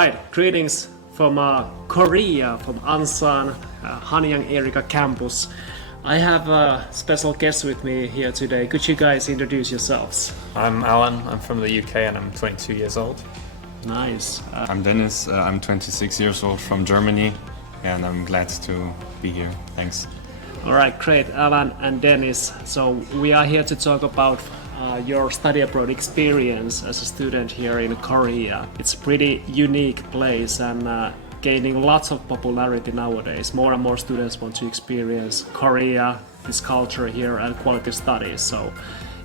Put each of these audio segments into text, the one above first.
right, greetings from Korea, from Ansan, Hanyang Erika campus. I have a special guest with me here today. Could you guys introduce yourselves? I'm Alan, I'm from the UK and I'm 22 years old. Nice. I'm Dennis, I'm 26 years old from Germany and I'm glad to be here. Thanks. All right, great, Alan and Dennis. So we are here to talk about your study abroad experience as a student here in Korea. It's a pretty unique place and gaining lots of popularity nowadays. More and more students want to experience Korea, this culture here, and quality studies. So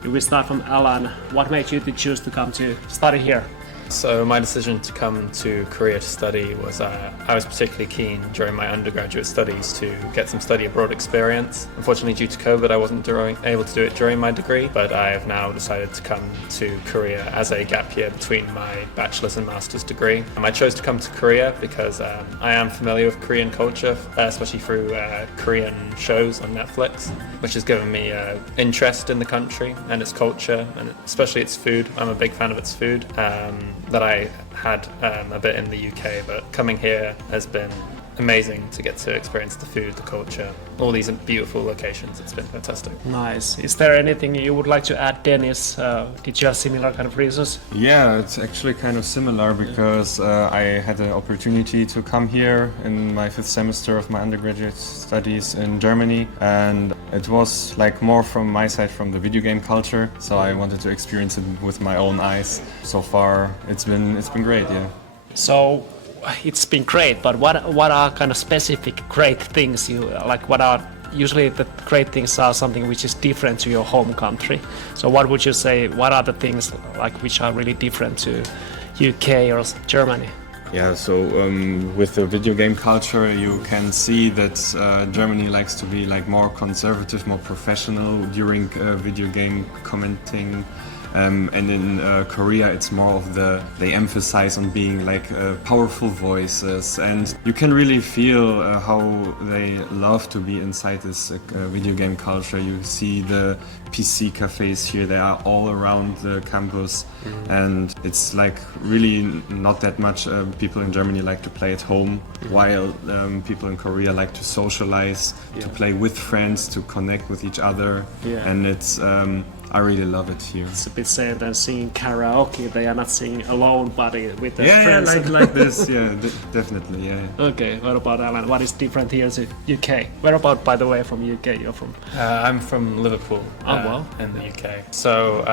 if we start from Alan, what made you to choose to come to study here? So my decision to come to Korea to study was I was particularly keen during my undergraduate studies to get some study abroad experience. Unfortunately, due to COVID, I wasn't able to do it during my degree, but I have now decided to come to Korea as a gap year between my bachelor's and master's degree. I chose to come to Korea because I am familiar with Korean culture, especially through Korean shows on Netflix, which has given me interest in the country and its culture, and especially its food. I'm a big fan of its food. That I had a bit in the UK, but coming here has been amazing to get to experience the food, the culture, all these beautiful locations. It's been fantastic. Nice. Is there anything you would like to add, Dennis? Did you have similar kind of reasons? Yeah, it's actually kind of similar because I had the opportunity to come here in my 5th semester of my undergraduate studies in Germany, and it was like more from my side, from the video game culture, so I wanted to experience it with my own eyes. So far it's been great, yeah. So it's been great, but what are kind of specific great things you like? What are usually the great things are something which is different to your home country? So what would you say? What are the things like which are really different to UK or Germany? Yeah, so with the video game culture, you can see that Germany likes to be like more conservative, more professional during video game commenting. And in Korea, it's more of they emphasize on being like powerful voices, and you can really feel how they love to be inside this video game culture. You see the PC cafes here, they are all around the campus, and it's like really not that much people in Germany like to play at home, while people in Korea like to socialize, to play with friends, to connect with each other, and it's I really love it here. It's a bit sad than singing karaoke. They are not singing alone, but with their friends. Yeah, like this. Yeah, definitely. Yeah. Okay. What about Alan? What is different here to UK? Where about, by the way, from UK? You're from? I'm from Liverpool. In the UK. So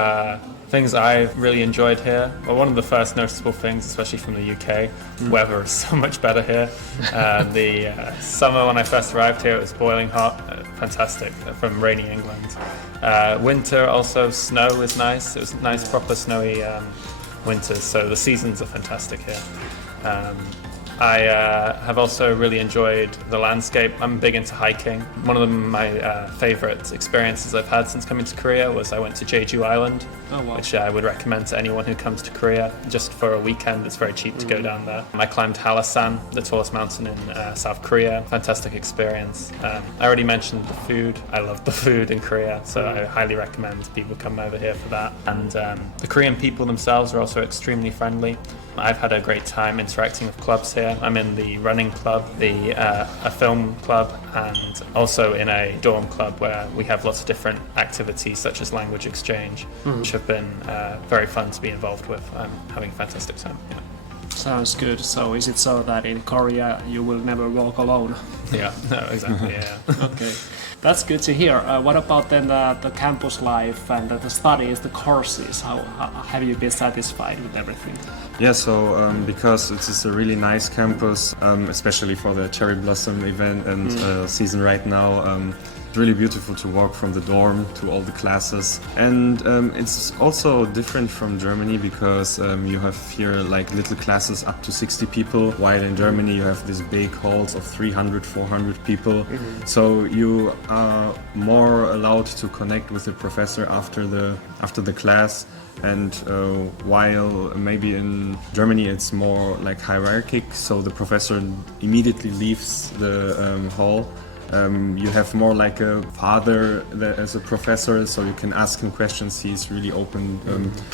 things I really enjoyed here. Well, one of the first noticeable things, especially from the UK, weather is so much better here. The summer when I first arrived here, it was boiling hot, fantastic from rainy England. Winter also, snow is nice. It was nice, proper snowy winters. So the seasons are fantastic here. I have also really enjoyed the landscape. I'm big into hiking. One of my favorite experiences I've had since coming to Korea was I went to Jeju Island, which I would recommend to anyone who comes to Korea. Just for a weekend, it's very cheap to go down there. I climbed Hallasan, the tallest mountain in South Korea. Fantastic experience. I already mentioned the food. I love the food in Korea, so I highly recommend people come over here for that. And the Korean people themselves are also extremely friendly. I've had a great time interacting with clubs here. I'm in the running club, a film club, and also in a dorm club where we have lots of different activities such as language exchange, which have been very fun to be involved with. I'm having a fantastic time. Yeah. Sounds good. So is it so that in Korea you will never walk alone? Yeah, no, exactly, yeah. Okay, that's good to hear. What about then the campus life and the studies, the courses? How have you been satisfied with everything? Yeah, so because it is a really nice campus, especially for the Cherry Blossom event and season right now, it's really beautiful to walk from the dorm to all the classes. And it's also different from Germany because you have here like little classes up to 60 people, while in Germany you have these big halls of 300, 400 people. So you are more allowed to connect with the professor after the class. And while maybe in Germany it's more like hierarchic, so the professor immediately leaves the hall. You have more like a father as a professor, so you can ask him questions. He's really open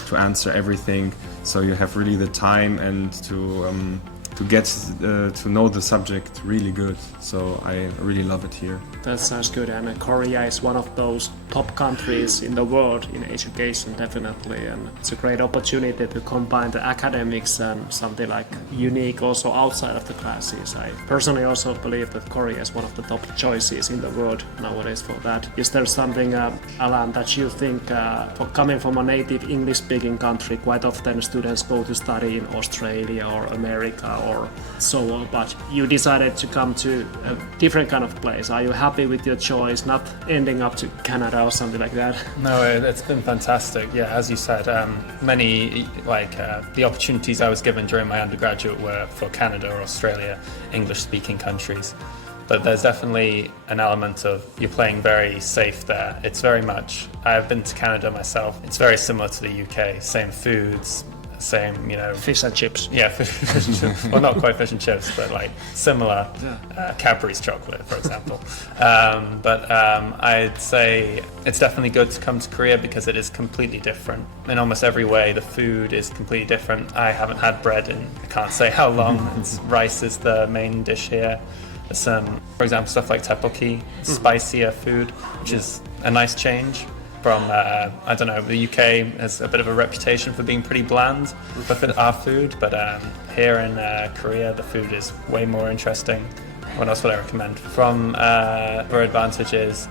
to answer everything. So you have really the time and to to get to know the subject really good. So I really love it here. That sounds good. And Korea is one of those top countries in the world in education, definitely. And it's a great opportunity to combine the academics and something like unique also outside of the classes. I personally also believe that Korea is one of the top choices in the world nowadays for that. Is there something, Alan, that you think, coming from a native English-speaking country, quite often students go to study in Australia or America or so on, but you decided to come to a different kind of place. Are you happy with your choice, not ending up to Canada or something like that? No, it's been fantastic. Yeah, as you said, many the opportunities I was given during my undergraduate were for Canada or Australia, English-speaking countries. But there's definitely an element of you're playing very safe there. It's very much, I've been to Canada myself. It's very similar to the UK, same foods, same, Fish and chips. Yeah, fish and chips. Well, not quite fish and chips, but like similar. Cadbury's chocolate, for example. But I'd say it's definitely good to come to Korea because it is completely different. In almost every way, the food is completely different. I haven't had bread in I can't say how long. Rice is the main dish here. Some, for example, stuff like tteokbokki, spicier food, which is a nice change from, I don't know, the UK has a bit of a reputation for being pretty bland for our food, but here in Korea, the food is way more interesting. What else would I recommend? From for advantages,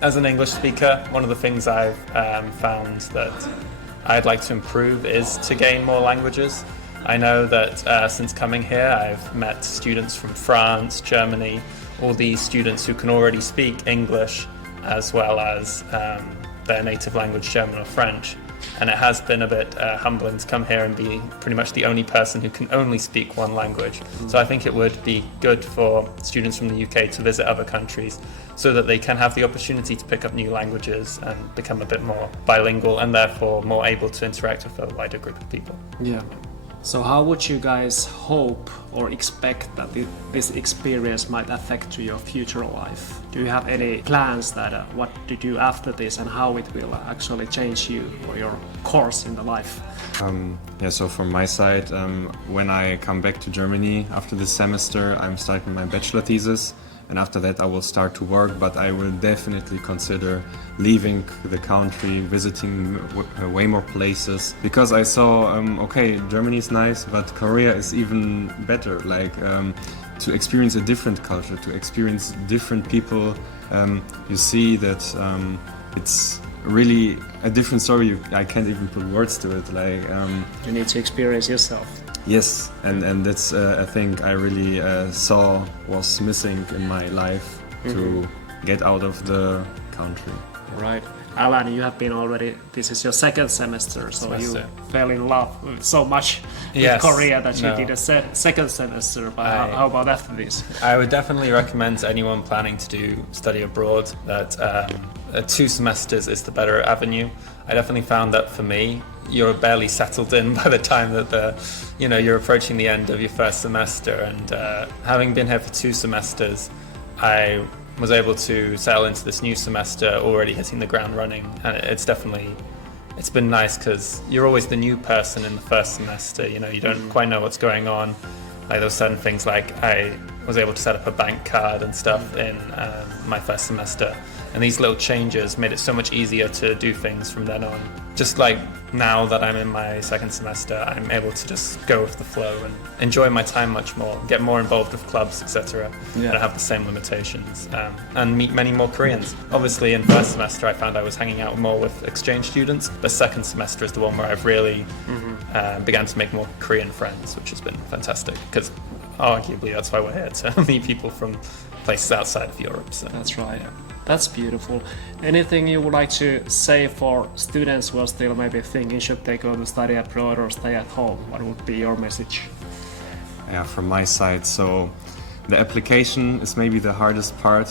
as an English speaker, one of the things I've found that I'd like to improve is to gain more languages. I know that since coming here, I've met students from France, Germany, all these students who can already speak English as well as their native language, German or French. And it has been a bit humbling to come here and be pretty much the only person who can only speak one language. So I think it would be good for students from the UK to visit other countries so that they can have the opportunity to pick up new languages and become a bit more bilingual and therefore more able to interact with a wider group of people. Yeah. So how would you guys hope or expect that this experience might affect your future life? Do you have any plans that what to do after this and how it will actually change you or your course in the life? So from my side, when I come back to Germany after this semester, I'm starting my bachelor thesis. And after that I will start to work, but I will definitely consider leaving the country, visiting way more places, because I saw, Germany is nice, but Korea is even better, to experience a different culture, to experience different people. You see that it's really a different story. I can't even put words to it. You need to experience yourself. Yes, and that's a thing I really saw was missing in my life to get out of the country. Right. Alan, you have been already, this is your second semester, so you fell in love so much with Korea that you did a second semester. But how about after this? I would definitely recommend to anyone planning to study abroad that 2 semesters is the better avenue. I definitely found that for me, you're barely settled in by the time that you're approaching the end of your first semester. And having been here for 2 semesters, I was able to settle into this new semester already hitting the ground running. And it's been nice because you're always the new person in the first semester. You don't quite know what's going on. Like there were certain things like I was able to set up a bank card and stuff in my first semester. And these little changes made it so much easier to do things from then on. Just like now that I'm in my second semester, I'm able to just go with the flow and enjoy my time much more, get more involved with clubs, etc. I don't have the same limitations, and meet many more Koreans. Obviously, in first semester, I found I was hanging out more with exchange students. The second semester is the one where I've really began to make more Korean friends, which has been fantastic, because arguably that's why we're here, to meet people from places outside of Europe. So. That's right. Yeah. That's beautiful. Anything you would like to say for students who are still maybe thinking should they go to study abroad or stay at home? What would be your message? Yeah, from my side, so the application is maybe the hardest part.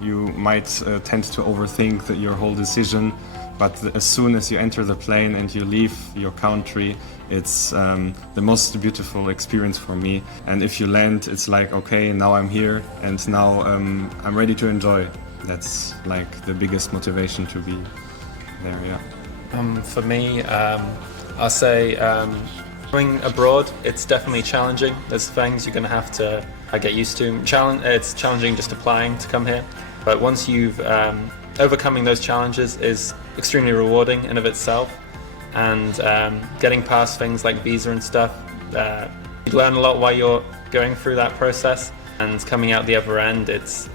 You might tend to overthink your whole decision, but as soon as you enter the plane and you leave your country, it's the most beautiful experience for me. And if you land, it's like, okay, now I'm here and now I'm ready to enjoy. That's the biggest motivation to be there, yeah. For me, I'll say Going abroad, it's definitely challenging. There's things you're going to have to get used to. It's challenging just applying to come here, but once you've overcoming those challenges is extremely rewarding in of itself, and getting past things like visa and stuff, you learn a lot while you're going through that process, and coming out the other end, it's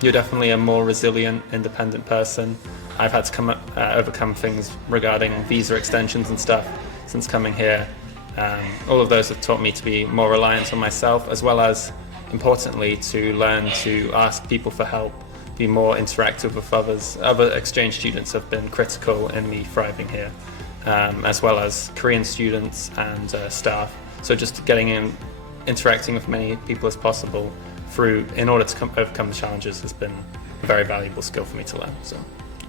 you're definitely a more resilient, independent person. I've had to overcome things regarding visa extensions and stuff since coming here. All of those have taught me to be more reliant on myself, as well as, importantly, to learn to ask people for help, be more interactive with others. Other exchange students have been critical in me thriving here, as well as Korean students and staff. So just getting in, interacting with many people as possible in order to overcome the challenges has been a very valuable skill for me to learn. So.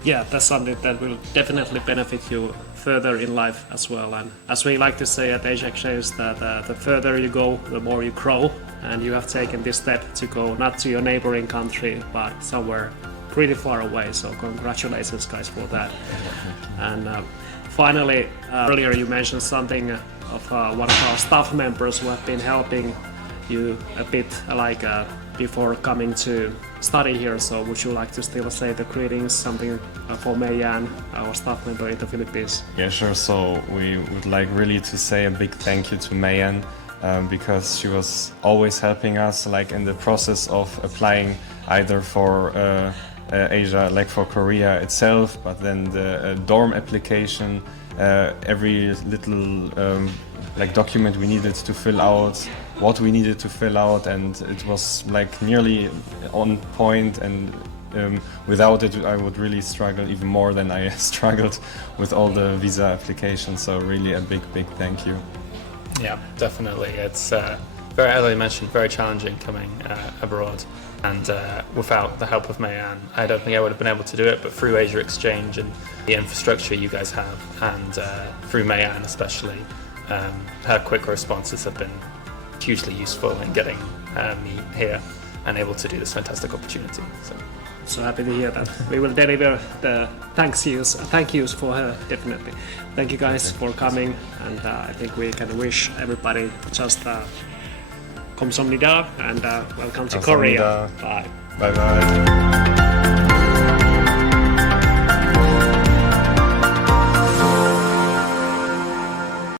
Yeah, that's something that will definitely benefit you further in life as well. And as we like to say at Asia Exchange, that the further you go, the more you grow. And you have taken this step to go not to your neighboring country, but somewhere pretty far away. So congratulations, guys, for that. And finally, earlier you mentioned something of one of our staff members who have been helping you a bit before coming to study here. So would you like to still say the greetings, something for Mei-Yan, our staff member in the Philippines? Yeah, sure. So we would like really to say a big thank you to Mei-Yan, because she was always helping us in the process of applying either for Asia, for Korea itself, but then the dorm application, every little document we needed to fill out, what we needed to fill out, and it was nearly on point, and without it I would really struggle even more than I struggled with all the visa applications. So really a big thank you. Yeah, definitely. It's very, as I mentioned, very challenging coming abroad, and without the help of Mei-Yan, I don't think I would have been able to do it. But through Asia Exchange and the infrastructure you guys have, and through Mei-Yan especially, her quick responses have been hugely useful in getting me here and able to do this fantastic opportunity. So happy to hear that. We will deliver the thank yous for her, definitely. Thank you guys for coming, and I think we can wish everybody just 감사합니다 and welcome to Korea. Bye. Bye bye.